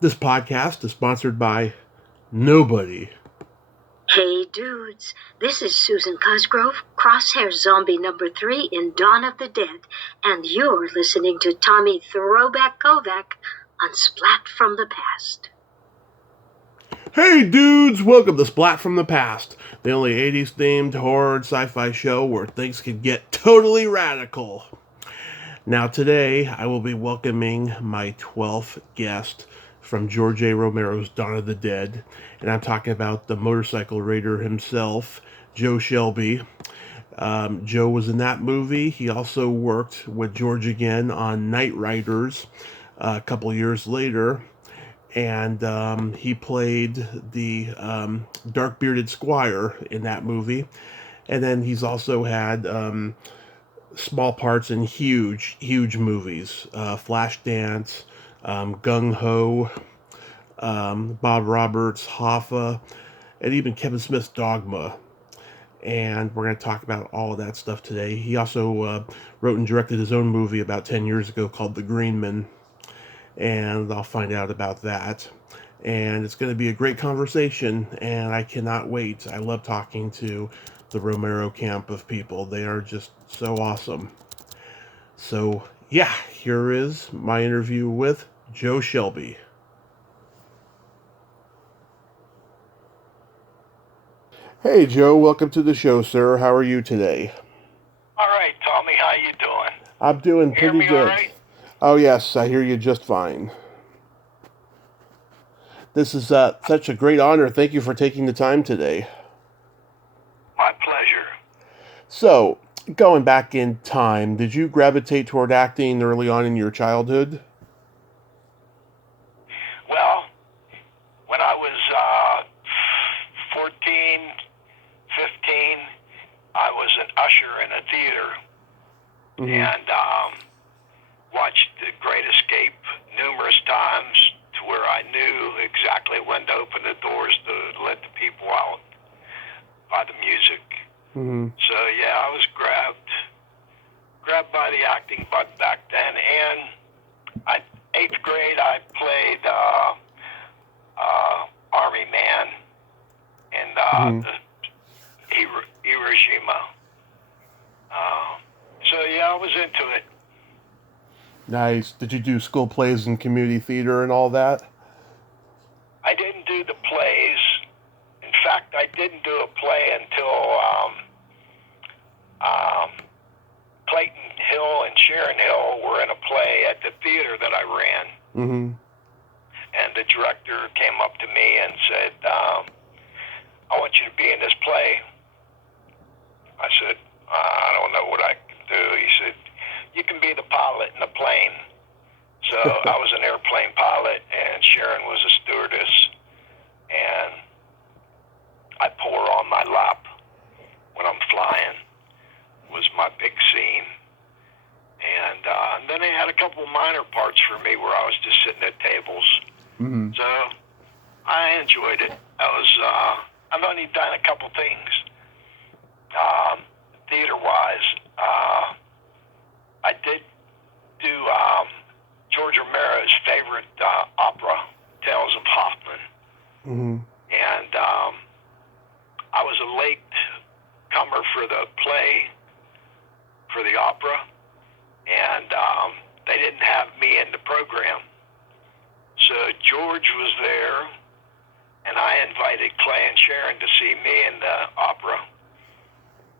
This podcast is sponsored by nobody. Hey dudes, this is Susan Cosgrove, Crosshair Zombie number 3 in Dawn of the Dead, and you're listening to Tommy Throwback Kovac on Splat from the Past. Hey dudes, welcome to Splat from the Past, the only 80s themed horror and sci-fi show where things can get totally radical. Now today, I will be welcoming my 12th guest from George A. Romero's Dawn of the Dead, and I'm talking about the motorcycle raider himself, Joe Shelleby. Joe was in that movie. He also worked with George again on Knightriders a couple years later, and he played the dark bearded squire in that movie. And then he's also had small parts in huge movies. Flashdance, Gung Ho, Bob Roberts, Hoffa, and even Kevin Smith's Dogma. And we're going to talk about all of that stuff today. He also wrote and directed his own movie about 10 years ago called The Greenman, and I'll find out about that. And it's going to be a great conversation, and I cannot wait. I love talking to the Romero camp of people. They are just so awesome. So, yeah, here is my interview with Joe Shelleby. Hey, Joe, welcome to the show, sir. How are you today? All right, Tommy, how you doing? I'm doing Hear pretty me good. all right? Oh, yes, I hear you just fine. This is such a great honor. Thank you for taking the time today. My pleasure. So, going back in time, did you gravitate toward acting early on in your childhood? Well, when I was 14, 15, I was an usher in a theater and watched The Great Escape numerous times to where I knew exactly when to open the doors to let the people out by the music. So yeah, I was grabbed by the acting bug back then, and eighth grade I played Army Man in the Iwo Jima. So yeah, I was into it. Nice. Did you do school plays and community theater and all that? I didn't do the plays. In fact, I didn't do a play until Clayton Hill and Sharon Hill were in a play at the theater that I ran. And the director came up to me and said, I want you to be in this play. I said, I don't know what I can do. He said, you can be the pilot in the plane. So I was an airplane pilot, and Sharon was a stewardess. And I pull her on my lap when I'm flying. It was my big scene. And then they had a couple of minor parts for me where I was just sitting at tables. So I enjoyed it. I've only done a couple things. Theater-wise, I did do George Romero's favorite opera, Tales of Hoffman. And I was a late comer for the play, for the opera, and they didn't have me in the program. So George was there, and I invited Clay and Sharon to see me in the opera,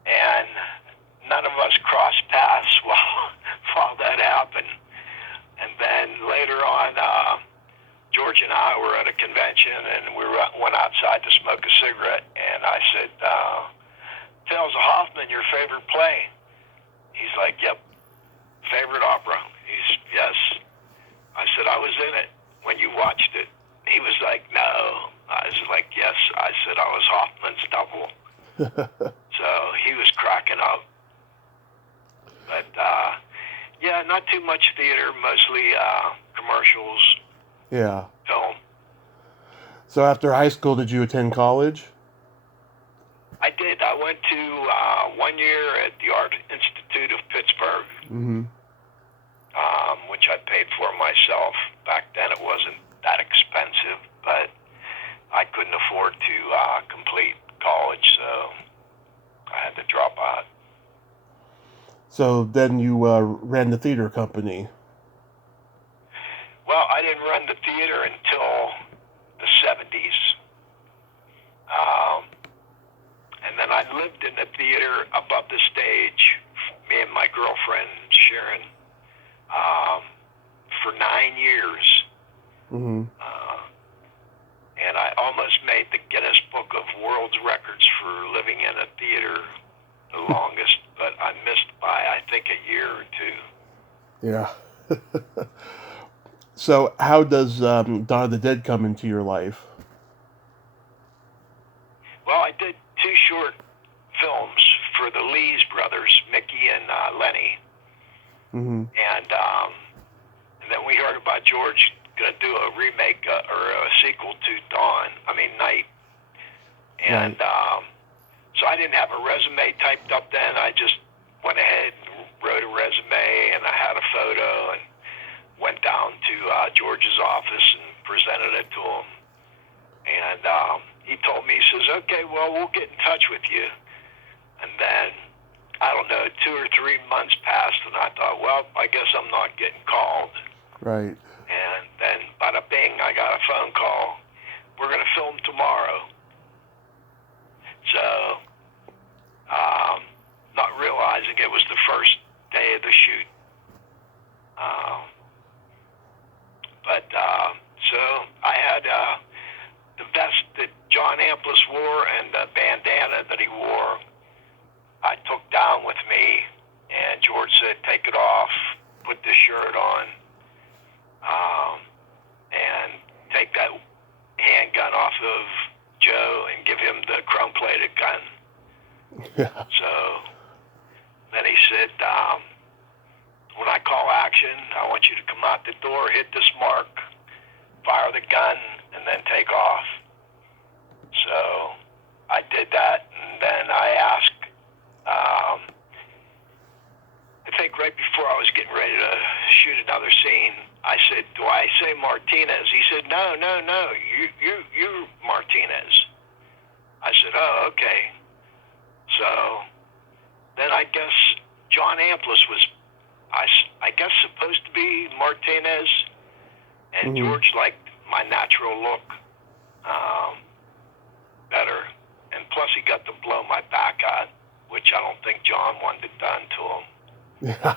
and none of us crossed paths while that happened. And then later on, George and I were at a convention, and we went outside to smoke a cigarette, and I said, Tales of Hoffman, your favorite play? He's like, yep. Favorite opera? Yes. I said, I was in it when you watched it. He was like, no. I was like, yes. I said, I was Hoffman's double. So he was cracking up. But, yeah, not too much theater, mostly commercials. Yeah. Film. So after high school, did you attend college? I did. I went to 1 year at the Art Institute of Pittsburgh, which I paid for myself. Back then it wasn't that expensive. So then you ran the theater company. Well, I didn't run the theater until the 70s. And then I lived in the theater above the stage, me and my girlfriend, Sharon, for 9 years. Mm-hmm. And I almost made the Guinness Book of World Records for living in a theater the longest, but I missed by, I think, a year or two. Yeah. So how does Dawn of the Dead come into your life? Well, I did 2 short films for the Lees brothers, Mickey and Lenny. Mm-hmm. And then we heard about George going to do a remake or a sequel to Night. And so I didn't have a resume typed up then. I just went ahead and wrote a resume, and I had a photo, and went down to George's office and presented it to him. And he told me, he says, okay, well, we'll get in touch with you. And then, I don't know, 2 or 3 months passed, and I thought, well, I guess I'm not getting called. Right. And then, bada bing, I got a phone call. We're going to film tomorrow. So, not realizing it was the first day of the shoot. So I had the vest that John Amplis wore and the bandana that he wore, I took down with me, and George said, take it off, put this shirt on, and take that handgun off of Joe and give him the chrome-plated gun. Yeah. So then he said, when I call action, I want you to come out the door, hit this mark, fire the gun, and then take off. So I did that, and then I asked, I think right before I was getting ready to shoot another scene, I said, do I say Martinez? He said, no, you Martinez. I said, oh, okay. So then I guess John Amplis was, I guess, supposed to be Martinez, and Mm-hmm. George liked my natural look better, and plus he got to blow my back out, which I don't think John wanted done to him. Yeah.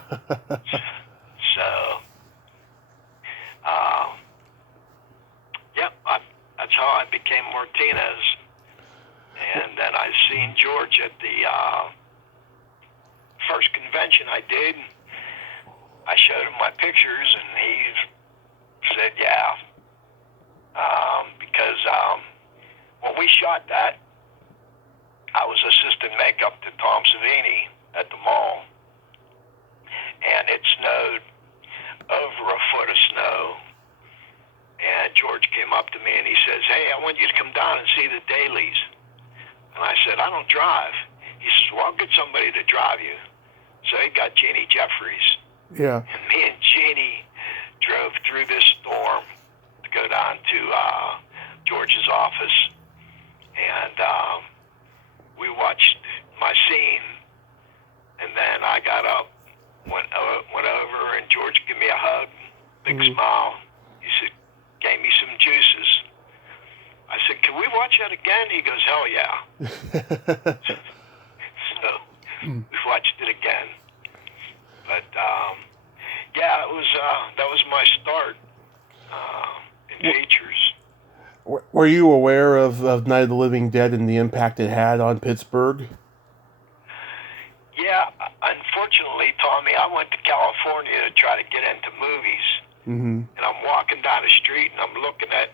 So, that's how I became Martinez. And then I seen George at the first convention I did. I showed him my pictures, and he said, yeah. Because when we shot that, I was assistant makeup to Tom Savini at the mall. And it snowed over a foot of snow. And George came up to me and he says, hey, I want you to come down and see the dailies. And I said, I don't drive. He says, well, I'll get somebody to drive you. So he got Jeannie Jeffries. Yeah. And me and Jeannie drove through this storm to go down to George's office. And we watched my scene. And then I got up, went over, and George gave me a hug, big smile. He said, gave me some juices. I said, can we watch that again? He goes, hell yeah. So we watched it again. But yeah, it was that was my start in features. Were you aware of Night of the Living Dead and the impact it had on Pittsburgh? Yeah, unfortunately, Tommy, I went to California to try to get into movies. Mm-hmm. And I'm walking down the street, and I'm looking at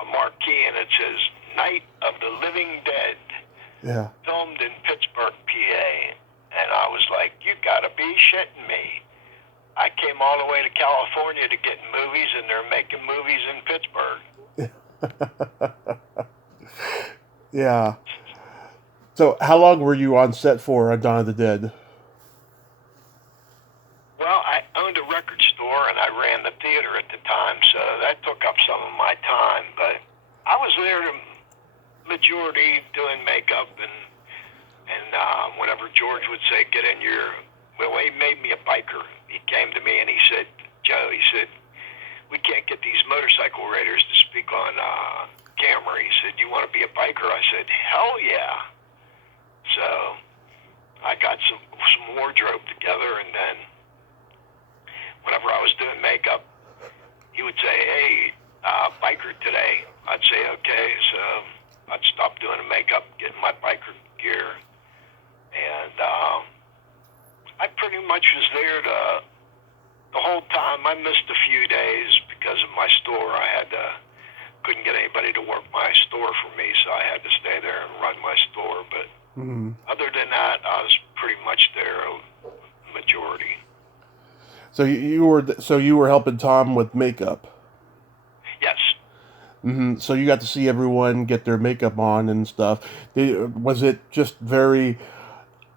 a marquee, and it says, Night of the Living Dead, Yeah. filmed in Pittsburgh, PA. And I was like, you gotta be shitting me. I came all the way to California to get movies, and they're making movies in Pittsburgh. Yeah. So how long were you on set for on Dawn of the Dead? Well, I owned a record store, and I ran the theater at the time, so that took up some of my time. But I was there the majority doing makeup, and whenever George would say, get in your well, he made me a biker. He came to me and he said, Joe, he said, we can't get these motorcycle raiders to speak on camera. He said, you want to be a biker? I said, hell yeah. So I got some wardrobe together, and then whenever I was doing makeup, he would say, hey, biker today. I'd say, okay. So I'd stop doing the makeup, get in my biker gear, and I pretty much was there the whole time. I missed a few days because of my store. Couldn't get anybody to work my store for me, so I had to stay there and run my store. But other than that, I was pretty much there a majority. So you were helping Tom with makeup. Yes. So you got to see everyone get their makeup on and stuff. Was it just very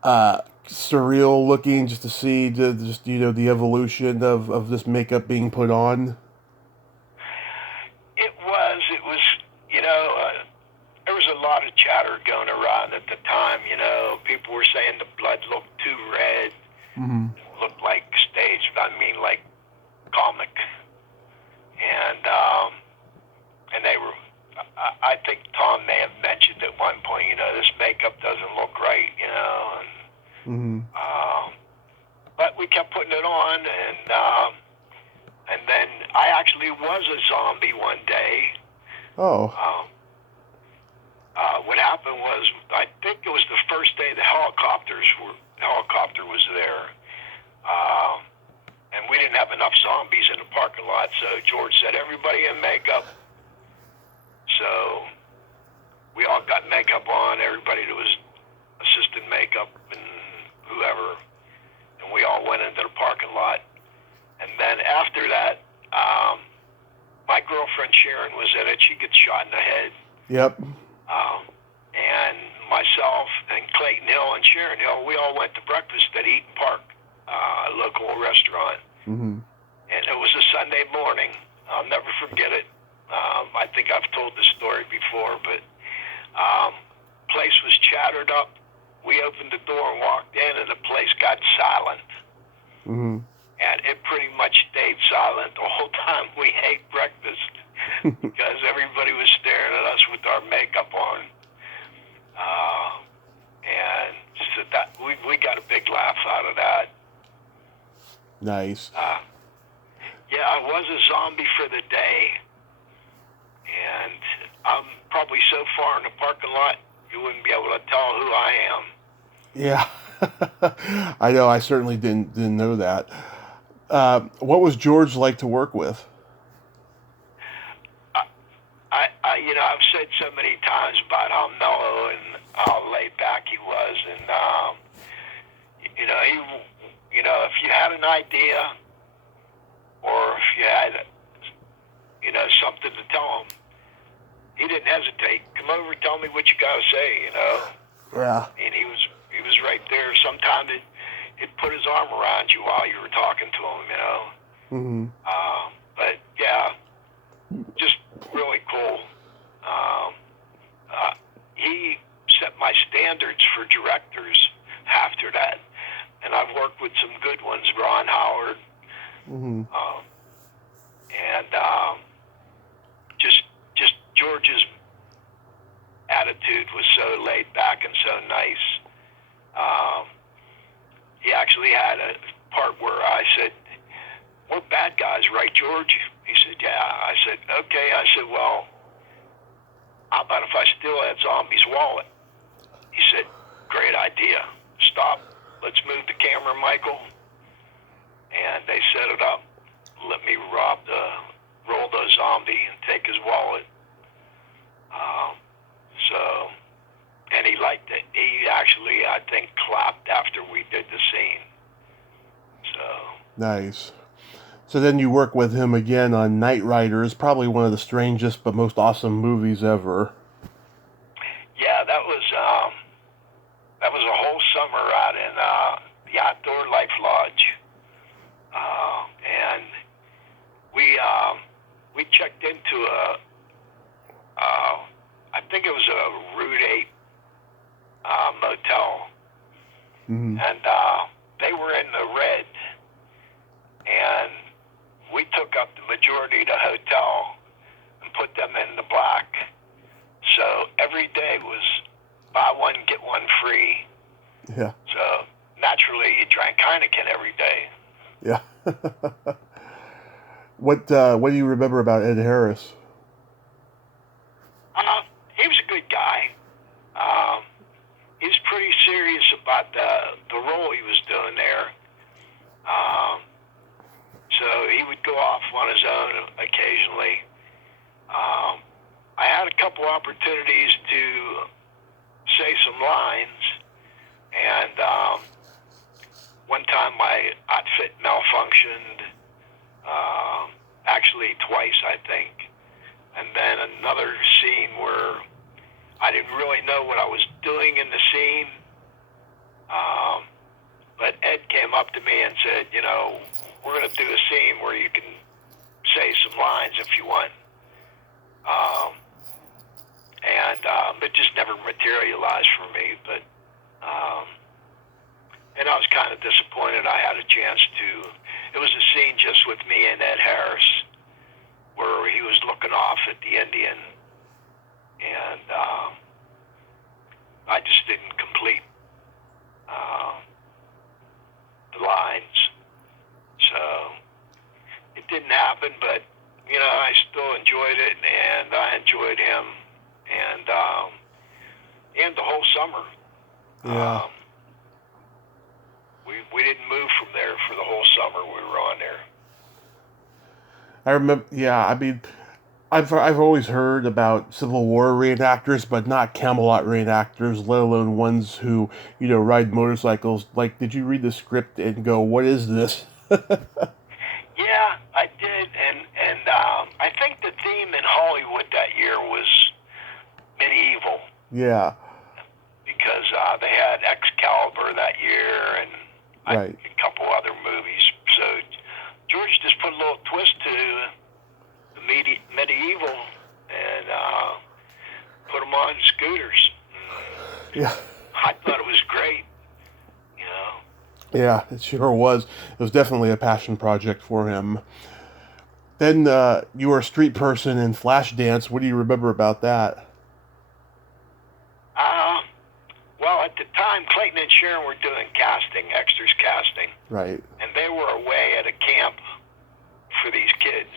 surreal looking, just to see the evolution of this makeup being put on? It was, there was a lot of chatter going around at the time. People were saying the blood looked too red, looked like staged. I mean, like comic, and they were. I think Tom may have mentioned at one point, this makeup doesn't look right, but we kept putting it on, and then I actually was a zombie one day. Oh. What happened was, I think it was the first day the helicopter was there, and we didn't have enough zombies in the parking lot, so George said, everybody in makeup. So we all got makeup on, everybody that was assistant makeup and whoever, and we all went into the parking lot. And then after that, my girlfriend Sharon was in it. She gets shot in the head. Yep. And myself and Clayton Hill and Sharon Hill, we all went to breakfast at Eaton Park, a local restaurant. And it was a Sunday morning. I'll never forget it. I think I've told this story before, but place was chattered up. We opened the door and walked in, and the place got silent. And it pretty much stayed silent the whole time we ate breakfast because everybody was staring at us with our makeup on. And so that we got a big laugh out of that. Nice. Yeah, I was a zombie for the day. And I'm probably so far in the parking lot, you wouldn't be able to tell who I am. Yeah. I know, I certainly didn't know that. What was George like to work with? I've said so many times about how mellow and how laid back he was, and if you had an idea or if you had something to tell him, he didn't hesitate. Come over, tell me what you got to say. Yeah. And he was right there. Sometimes he'd put his arm around you while you were talking to him. But yeah, just really cool. He set my standards for directors after that, and I've worked with some good ones, Ron Howard, and just George's attitude was so laid back and so nice. He actually had a part where I said, "We're bad guys, right, George?" He said, "Yeah." I said, "Okay." I said, "Well, how about if I steal that zombie's wallet?" He said, "Great idea. Stop. Let's move the camera, Michael." And they set it up. Let me roll the zombie and take his wallet. And he liked it. He actually, I think, clapped after we did the scene. So Nice. So then you work with him again on Knightriders, probably one of the strangest but most awesome movies ever. Yeah, that was a whole summer out in the Outdoor Life Lodge, and we checked into I think it was a Route 8 motel, and they were in Yeah. So naturally, he drank Heineken every day. Yeah. What do you remember about Ed Harris? He was a good guy. He was pretty serious about the role he was doing there. So he would go off on his own occasionally. I had a couple opportunities to say some lines, and one time my outfit malfunctioned, actually twice, I think. And then another scene where I didn't really know what I was doing in the scene. But Ed came up to me and said, you know, we're going to do a scene where you can say some lines if you want. It just never materialized for me. But, and I was kind of disappointed I had a chance to. It was a scene just with me and Ed Harris where he was looking off at the Indian. And I just didn't complete the lines. So it didn't happen, but, you know, I still enjoyed it, and I enjoyed him, and the whole summer. Yeah. We didn't move from there for the whole summer we were on there. I remember, yeah, I mean, I've always heard about Civil War reenactors, but not Camelot reenactors, let alone ones who, you know, ride motorcycles. Like, did you read the script and go, what is this? Yeah, I did, and I think the theme in Hollywood that year was medieval. Yeah. Because they had Excalibur that year, and Right. a couple other movies. So George just put a little twist to the medieval and put them on scooters. Yeah. I thought it was great, you know. Yeah, it sure was. It was definitely a passion project for him. Then you were a street person in Flashdance. What do you remember about that? Well, at the time, Clayton and Sharon were doing casting, extras casting. Right. And they were away at a camp for these kids.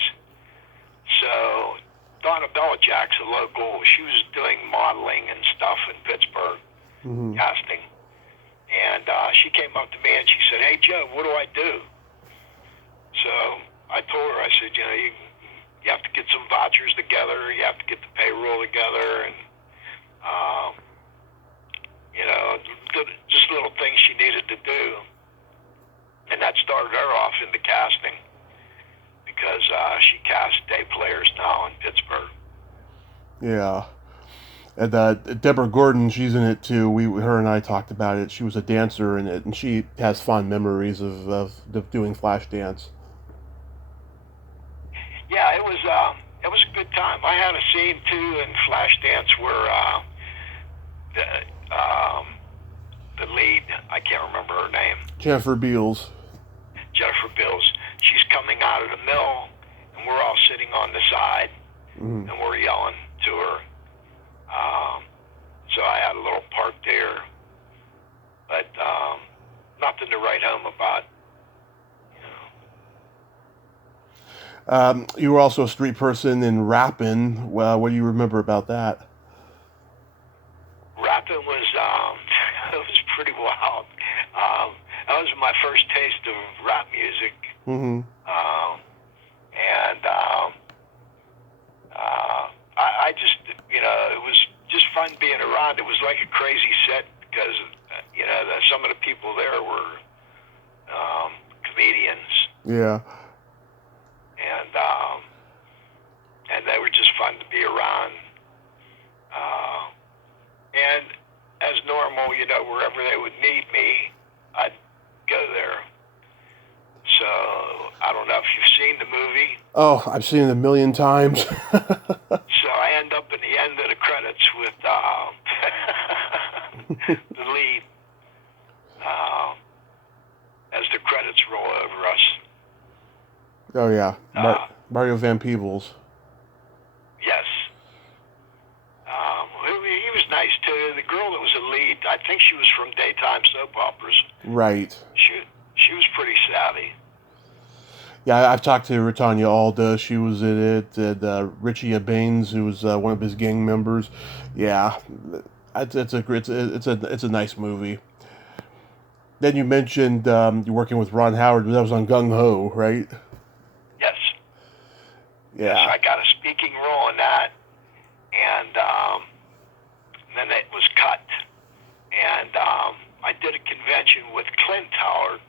So Donna Belichick's a local. She was doing modeling and stuff in Pittsburgh, casting. And she came up to me and she said, "Hey, Joe, what do I do?" So I told her, I said, you know, you have to get some vouchers together. You have to get the payroll together. And, you know, just little things she needed to do. And that started her off into casting because she casts day players now in Pittsburgh. Yeah. And Deborah Gordon, she's in it too. Her and I talked about it. She was a dancer in it, and she has fond memories of doing Flashdance. Yeah, it was a good time. I had a scene too in Flashdance where the lead, I can't remember her name. Jennifer Beals. She's coming out of the mill, and we're all sitting on the side, and we're yelling to her. So I had a little part there, but nothing to write home about. You were also a street person in Rappin'. Well, what do you remember about that? Rappin' was it was pretty wild. That was my first taste of rap music. I just, you know, it was just fun being around. It was like a crazy set because, you know, some of the people there were comedians. Yeah. And they were just fun to be around. And as normal, you know, wherever they would need me, I'd go there. So I don't know if you've seen the movie. Oh, I've seen it a million times. So I end up in the end of the credits with the lead as the credits roll over us. Oh yeah, Mario Van Peebles. Yes. He was nice too. The girl that was the lead, I think she was from daytime soap operas. Right. She was pretty savvy. Yeah, I've talked to Retanya Alda. She was in it. And Richie Baines, who was one of his gang members. Yeah, it's a nice movie. Then you mentioned you're working with Ron Howard. That was on Gung Ho, right? Yes. Yeah. Yes, I got a speaking role in that, and then it was cut. And I did a convention with Clint Howard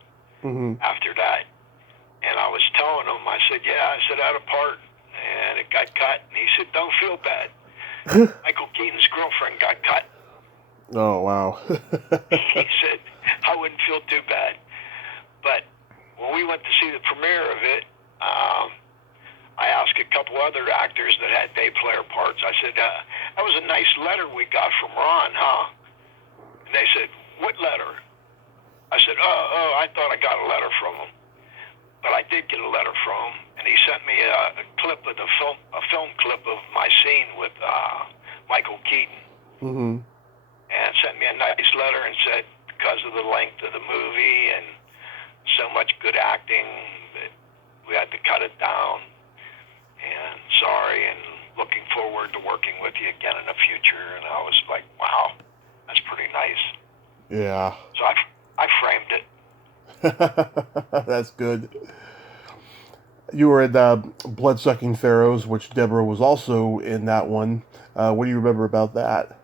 after that, and I was telling him, I said, I had a part, and it got cut. And he said, don't feel bad. Michael Keaton's girlfriend got cut. Oh, wow. He said, I wouldn't feel too bad. But when we went to see the premiere of it, I asked a couple other actors that had day player parts. I said, that was a nice letter we got from Ron, huh? And they said, what letter? I said, I thought I got a letter from him. But I did get a letter from him, and he sent me a clip of a film clip of my scene with Michael Keaton. And sent me a nice letter and said, because of the length of the movie and so much good acting, that we had to cut it down. And sorry, and looking forward to working with you again in the future. And I was like, wow, that's pretty nice. Yeah. So I framed it. That's good. You were in Bloodsucking Pharaohs, which Deborah was also in that one. What do you remember about that?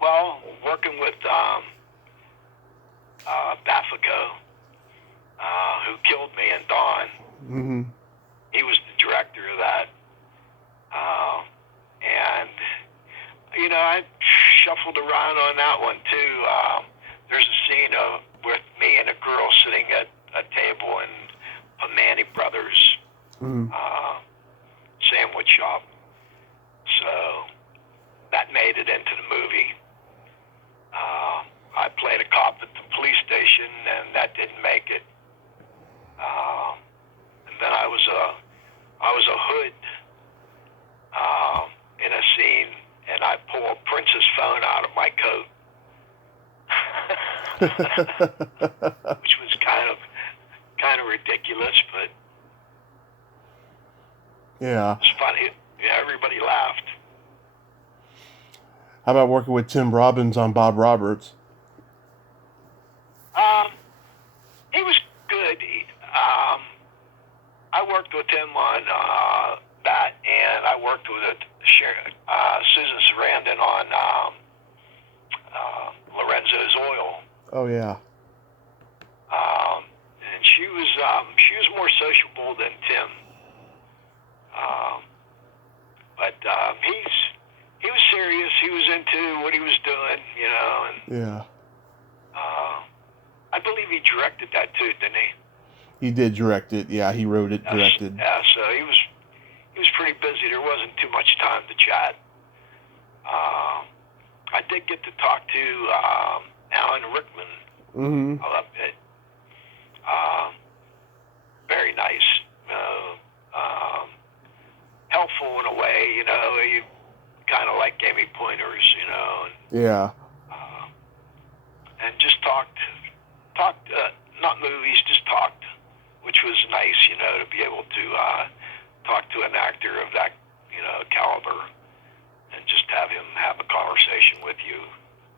Well, working with Baffico, who killed me, and Don. He was the director of that. And, I shuffled around on that one, too. There's a scene with me and a girl sitting at a table in a Manny Brothers sandwich shop. So that made it into the movie. I played a cop at the police station, and that didn't make it. And then I was a hood in a scene, and I pulled Prince's phone out of my coat, which was kind of ridiculous, but yeah, it was funny. Yeah, everybody laughed. How about working with Tim Robbins on Bob Roberts? He was good. I worked with him on that, and I worked with Susan Sarandon on Lorenzo's Oil. Oh yeah. And she was more sociable than Tim. But he was serious. He was into what he was doing, And, yeah. I believe he directed that too, didn't he? He did direct it. Yeah, he wrote it, directed. Yeah, so he was pretty busy. There wasn't too much time to chat. I did get to talk to Alan Rickman a bit. Very nice. Helpful in a way, he kind of like gave me pointers, And, yeah. And just talked, not movies, just talked, which was nice, to be able to talk to an actor of that, caliber, and just have him have a conversation with you,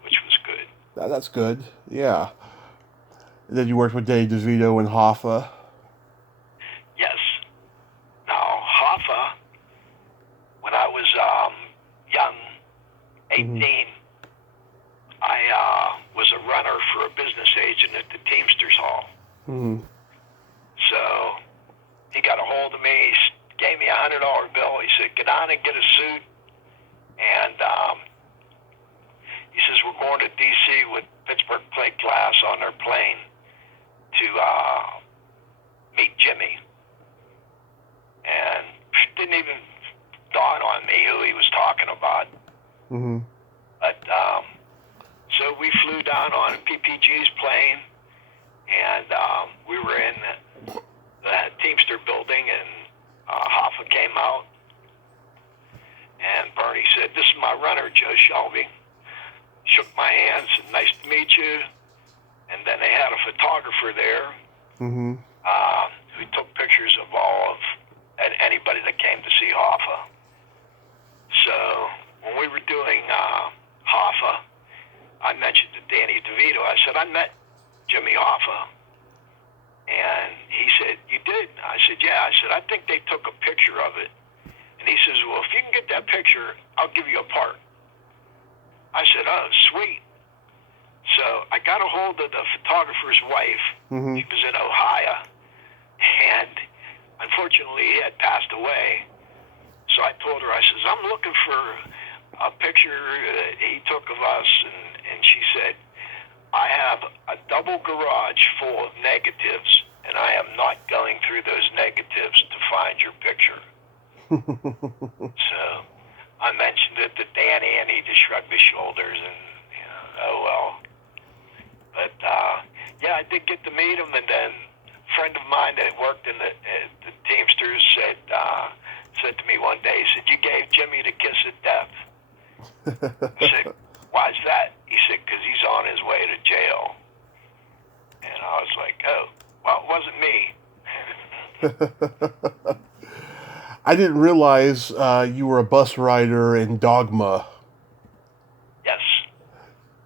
which was good. That's good. Yeah. And then you worked with Dave DeVito and Hoffa. Yes. Now, Hoffa, when I was young, 18, I was a runner for a business agent at the Teamsters Hall. So he got a hold of me. He gave me a $100 bill. He said, "Get on and get a suit." And he says, "We're going to D.C. with Pittsburgh Plate Glass on their plane to meet Jimmy." And it didn't even dawn on me who he was talking about. But so we flew down on PPG's plane, and we were in the Teamster building, and Hoffa came out, and Bernie said, "This is my runner, Joe Shelleby." shook my hand, said, "Nice to meet you." And then they had a photographer there Mm-hmm. who took pictures of anybody that came to see Hoffa. So when we were doing Hoffa, I mentioned to Danny DeVito, I said, "I met Jimmy Hoffa." And he said, "You did?" I said, "Yeah." I said, "I think they took a picture of it." And he says, "Well, if you can get that picture, I'll give you a part." I said, "Oh, sweet." So I got a hold of the photographer's wife. Mm-hmm. She was in Ohio. And unfortunately, he had passed away. So I told her, I says, "I'm looking for a picture that he took of us." And she said, "I have a double garage full of negatives, and I am not going through those negatives to find your picture." So I mentioned it to Danny, and he just shrugged his shoulders and, oh well. But yeah, I did get to meet him, and then a friend of mine that worked in the Teamsters said to me one day, he said, "You gave Jimmy the kiss of death." I said, "Why's that?" He said, "Because he's on his way to jail." And I was like, "Oh, well, it wasn't me." I didn't realize you were a bus rider in Dogma. Yes.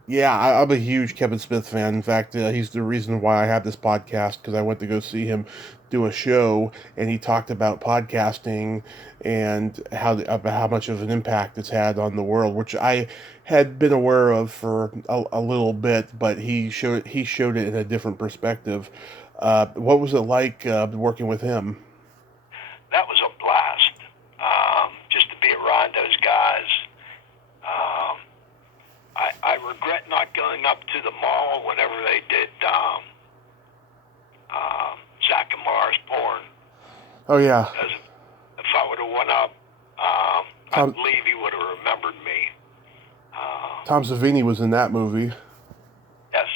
Yeah, I'm a huge Kevin Smith fan. In fact, he's the reason why I have this podcast, because I went to go see him do a show, and he talked about podcasting and about how much of an impact it's had on the world, which I had been aware of for a little bit, but he showed it in a different perspective. What was it like working with him? That was a blast. Just to be around those guys. I regret not going up to the mall whenever they did Zach and Mars Born. Oh yeah, Because if I would have went up, I believe he would have remembered me. Tom Savini was in that movie. Yes.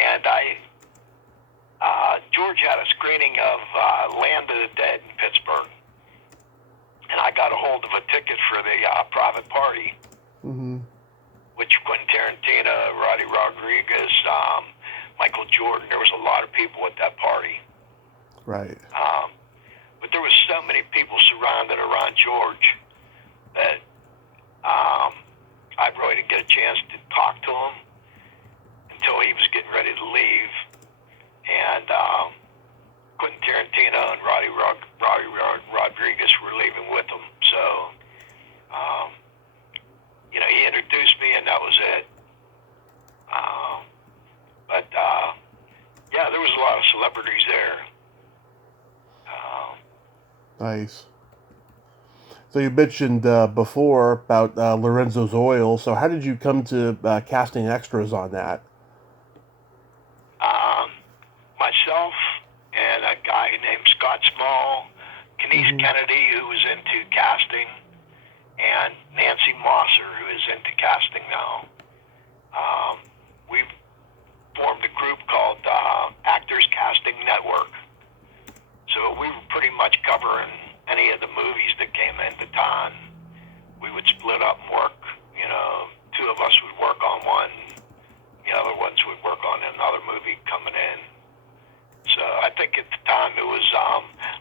And George had a screening of Land of the Dead in Pittsburgh. And I got a hold of a ticket for the private party, Mm-hmm. which Quentin Tarantino, Roddy Rodriguez, Michael Jordan, there was a lot of people at that party. Right. But there was so many people surrounded around George that I really didn't get a chance to talk to him until he was getting ready to leave. And Quentin Tarantino and Roddy Rodriguez were leaving with him. So, he introduced me, and that was it. But yeah, there was a lot of celebrities there. Nice. So you mentioned before about Lorenzo's Oil. So how did you come to casting extras on that? Myself and a guy named Scott Small, Kenise Kennedy, who was into casting, and Nancy Mosser, who is into casting now. We formed a group called Actors Casting Network. So we were pretty much covering any of the movies that came into town. We would split up and work. Two of us would work on one. The other ones would work on another movie coming in. So I think at the time it was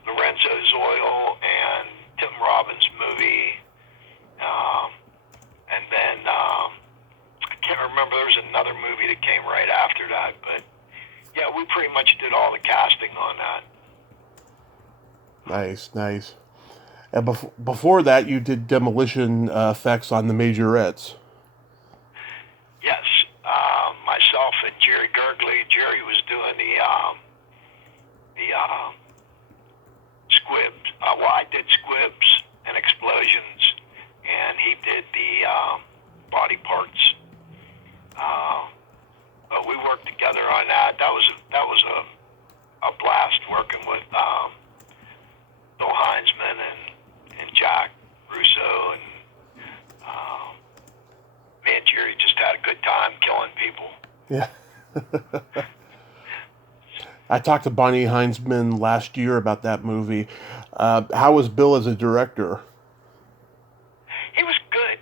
Lorenzo's Oil and Tim Robbins' movie. And then I can't remember, there was another movie that came right after that. But yeah, we pretty much did all the casting on that. Nice. And before that, you did demolition effects on The Majorettes. Yes, myself and Jerry Gergley. Jerry was doing the squibs. I did squibs and explosions, and he did the body parts. But we worked together on that. That was a blast working with Bill Heinzman and Jack Russo, and me and Jerry just had a good time killing people. Yeah. I talked to Bonnie Heinzman last year about that movie. How was Bill as a director? He was good.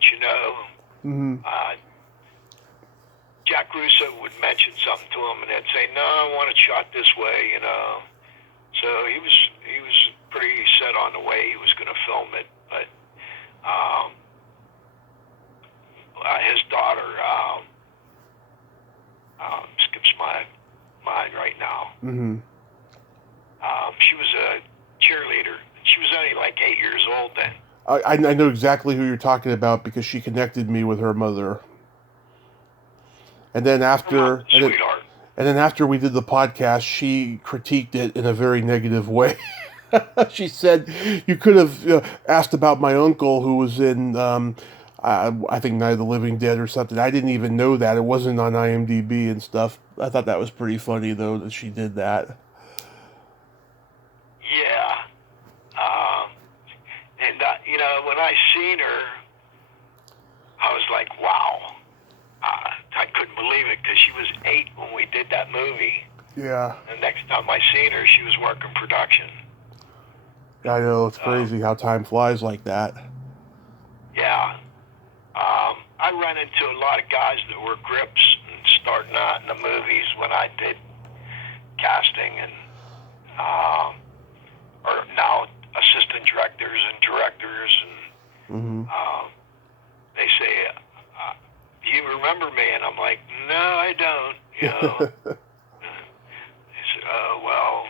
much, Mm-hmm. Jack Russo would mention something to him, and they'd say, "No, I want it shot this way," So he was pretty set on the way he was going to film it, but his daughter skips my mind right now. Mm-hmm. She was a cheerleader. She was only like 8 years old then. I know exactly who you're talking about because she connected me with her mother. And then after, Sweetheart. and then after we did the podcast, she critiqued it in a very negative way. She said, "You could have asked about my uncle who was in, I think Night of the Living Dead or something. I didn't even know that. It wasn't on IMDb and stuff." I thought that was pretty funny, though, that she did that. Yeah. When I seen her, I was like, wow. I couldn't believe it because she was 8 when we did that movie. Yeah. The next time I seen her, she was working production. I know, it's crazy how time flies like that. Yeah. I run into a lot of guys that were grips and starting out in the movies when I did casting and or now assistant directors and directors and they say, "Do you remember me?" And I'm like, "No, I don't." They said, "Oh, well,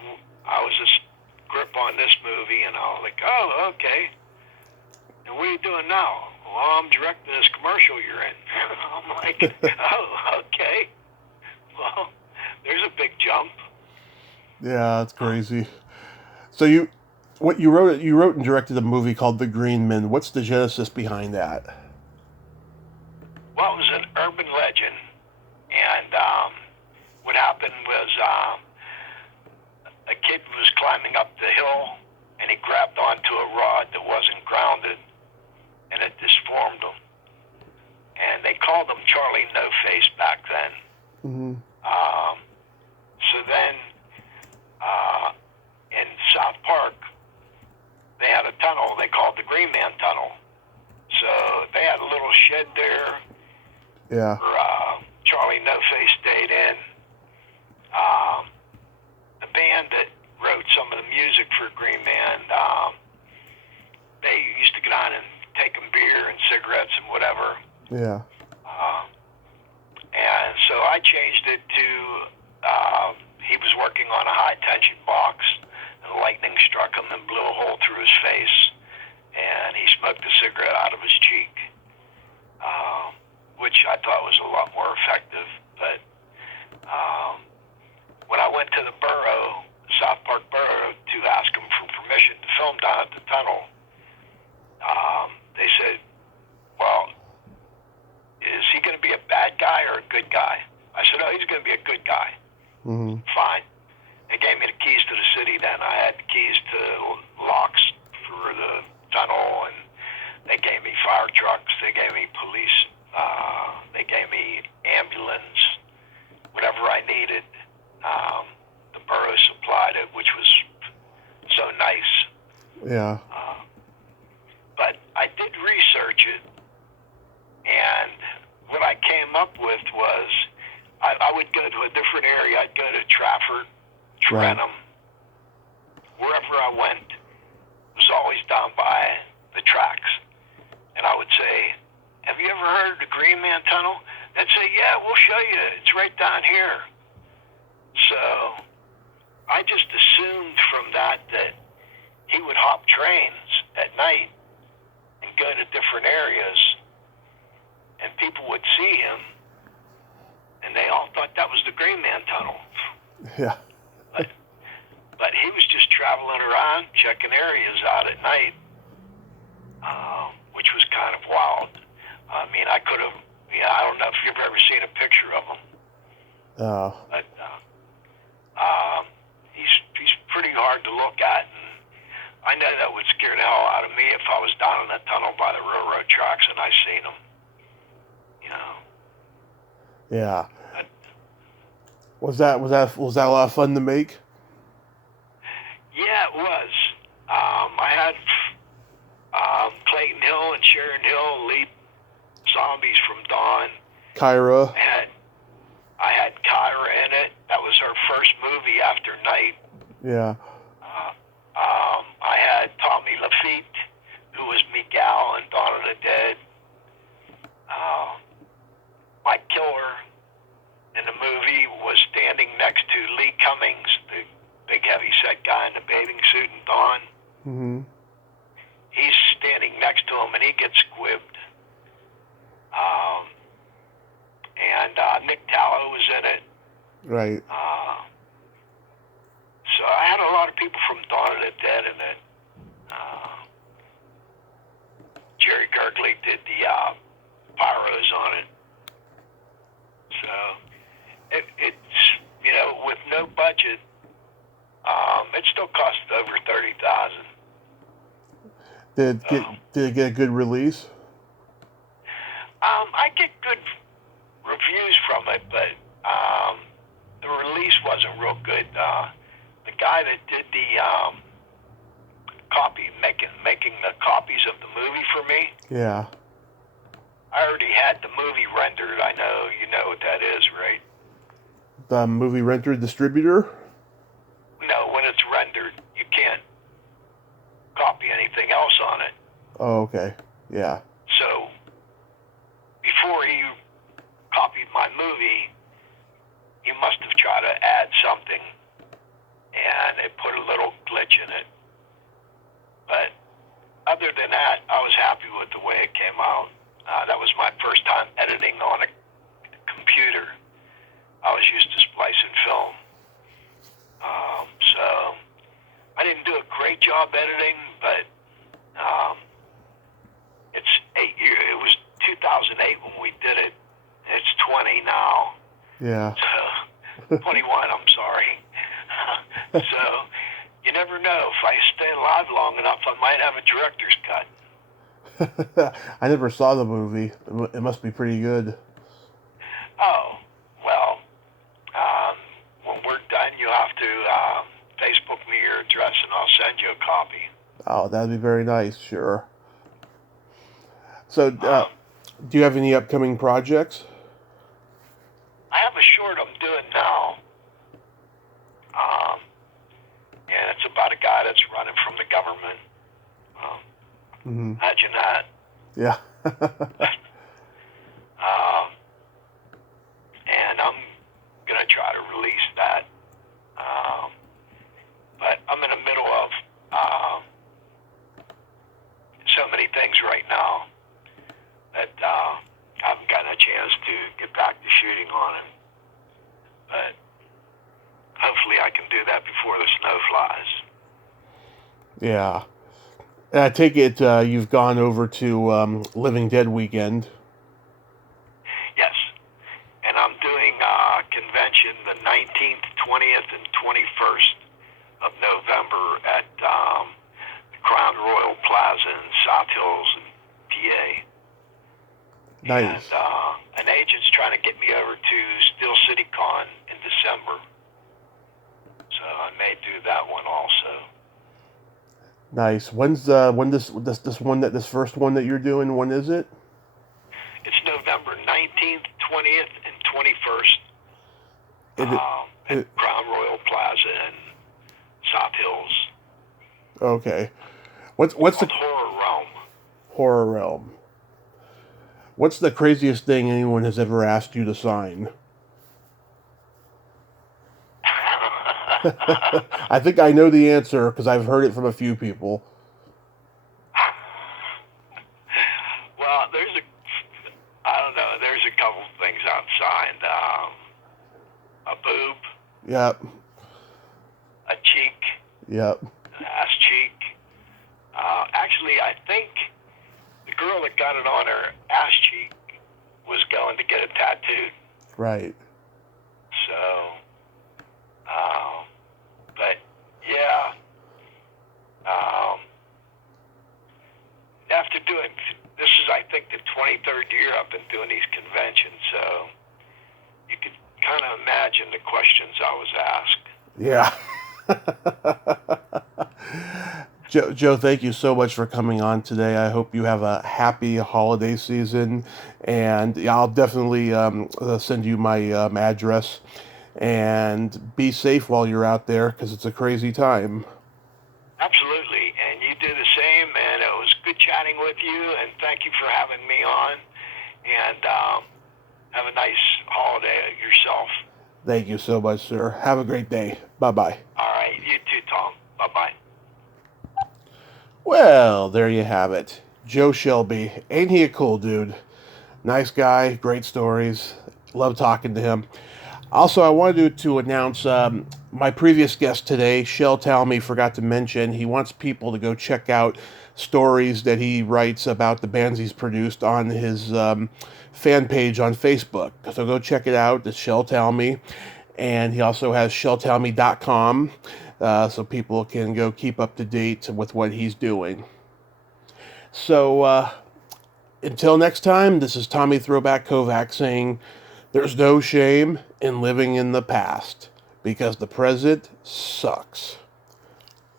I was a script on this movie," and I was like, "Oh, okay. And what are you doing now?" "Well, I'm directing this commercial you're in." I'm like, "Oh, okay. Well, there's a big jump." Yeah, that's crazy. So you wrote and directed a movie called The Green Men. What's the genesis behind that? Well, it was an urban legend, and what happened was a kid was climbing up the hill, and he grabbed onto a rod that wasn't grounded, and it disformed him. And they called him Charlie No Face back then. Mm-hmm. So then, in South Park, they had a tunnel they called the Green Man Tunnel. So they had a little shed there. Yeah. Where Charlie No Face stayed in. The band that wrote some of the music for Green Man, they used to get on and take him beer and cigarettes and whatever. Yeah. And so I changed it to he was working on a high tension box, and lightning struck him and blew a hole through his face, and he smoked a cigarette out of his cheek, which I thought was a lot more effective. But when I went to the borough, South Park Borough, to ask them for permission to film down at the tunnel, they said, "Well, is he going to be a bad guy or a good guy?" I said, "Oh, he's going to be a good guy." Mm-hmm. Fine. They gave me the keys to the city then. I had the keys to locks for the tunnel, and they gave me fire trucks. They gave me police. They gave me ambulance, whatever I needed. The borough supplied it, which was so nice. Yeah. But I did research it, and what I came up with was I would go to a different area. I'd go to Trafford, Trentham, wherever I went, was always down by the tracks. And I would say, "Have you ever heard of the Green Man Tunnel?" They'd say, "Yeah, we'll show you. It's right down here." So I just assumed from that he would hop trains at night and go to different areas, and people would see him, and they all thought that was the Green Man Tunnel. Yeah. But he was just traveling around, checking areas out at night, which was kind of wild. I mean, I could have, I don't know if you've ever seen a picture of him. Oh. But he's pretty hard to look at, and I know that would scare the hell out of me if I was down in that tunnel by the railroad tracks and I seen him. Yeah. But, Was that a lot of fun to make? yeah, it was. I had Clayton Hill and Sharon Hill lead Zombies from Dawn. Kyra. I had Kyra in it. That was her first movie after Night. Yeah. I had Tommy Lafitte, who was Miguel in Dawn of the Dead. My killer in the movie was standing next to Lee Cummings, the big heavy-set guy in the bathing suit in Dawn. Mm-hmm. He's standing next to him, and he gets squibbed. And Nick Tallow was in it. Right. So I had a lot of people from Dawn of the Dead in it. Jerry Gergley did the pyros on it. So it's, you know, with no budget, it still cost over $30,000. Did it get a good release? I get good reviews from it, but the release wasn't real good. The guy that did the making the copies of the movie for me. Yeah. I already had the movie rendered. I know you know what that is, right? The movie renter distributor? No, when it's rendered, you can't copy anything else on it. Oh, okay. Yeah. So before he copied my movie, he must have tried to add something, and it put a little glitch in it. But other than that, I was happy with the way it came out. That was my first time editing on a computer. I was used to splicing film. So I didn't do a great job editing, but it's 8 years. It was 2008 when we did it. It's 20 now. Yeah. So 21, I'm sorry. So you never know. If I stay alive long enough, I might have a director's cut. I never saw the movie. It must be pretty good. Oh, well, when we're done, you'll have to Facebook me your address, and I'll send you a copy. Oh, that'd be very nice, sure. So, do you have any upcoming projects? I have a short I'm doing now. And it's about a guy that's running from the government. Imagine that. Yeah. And I'm going to try to release that. But I'm in the middle of so many things right now that I haven't gotten a chance to get back to shooting on it. But hopefully I can do that before the snow flies. Yeah. And I take it you've gone over to Living Dead weekend. Yes. And I'm doing a convention the 19th, 20th, and 21st of November at the Crown Royal Plaza in South Hills in PA. Nice. And an agent's trying to get me over to Steel City Con in December. So I may do that one also. Nice. When's this first one that you're doing? When is it? It's November 19th, 20th, and 21st at Crown Royal Plaza in South Hills. Okay. What's the Horror Realm? Horror Realm. What's the craziest thing anyone has ever asked you to sign? I think I know the answer because I've heard it from a few people. Well, there's a couple things I've signed. A boob. Yep. A cheek. Yep. An ass cheek. Actually, I think the girl that got it on her ass cheek was going to get it tattooed. Right. So, but yeah, after doing, this is I think the 23rd year I've been doing these conventions, so you could kind of imagine the questions I was asked. Yeah. Joe, thank you so much for coming on today. I hope you have a happy holiday season, and yeah, I'll definitely send you my address. And be safe while you're out there because it's a crazy time. Absolutely, and you do the same, and it was good chatting with you, and thank you for having me on, and have a nice holiday yourself. Thank you so much, sir. Have a great day. Bye-bye. All right, you too, Tom. Bye-bye. Well, there you have it. Joe Shelleby. Ain't he a cool dude? Nice guy, great stories. Love talking to him. Also, I wanted to announce my previous guest today, Shell Talmy, forgot to mention. He wants people to go check out stories that he writes about the bands he's produced on his fan page on Facebook. So go check it out. It's Shell Talmy. And he also has shelltalmy.com so people can go keep up to date with what he's doing. So until next time, this is Tommy Throwback Kovac saying there's no shame in living in the past because the present sucks.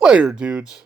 Later, dudes.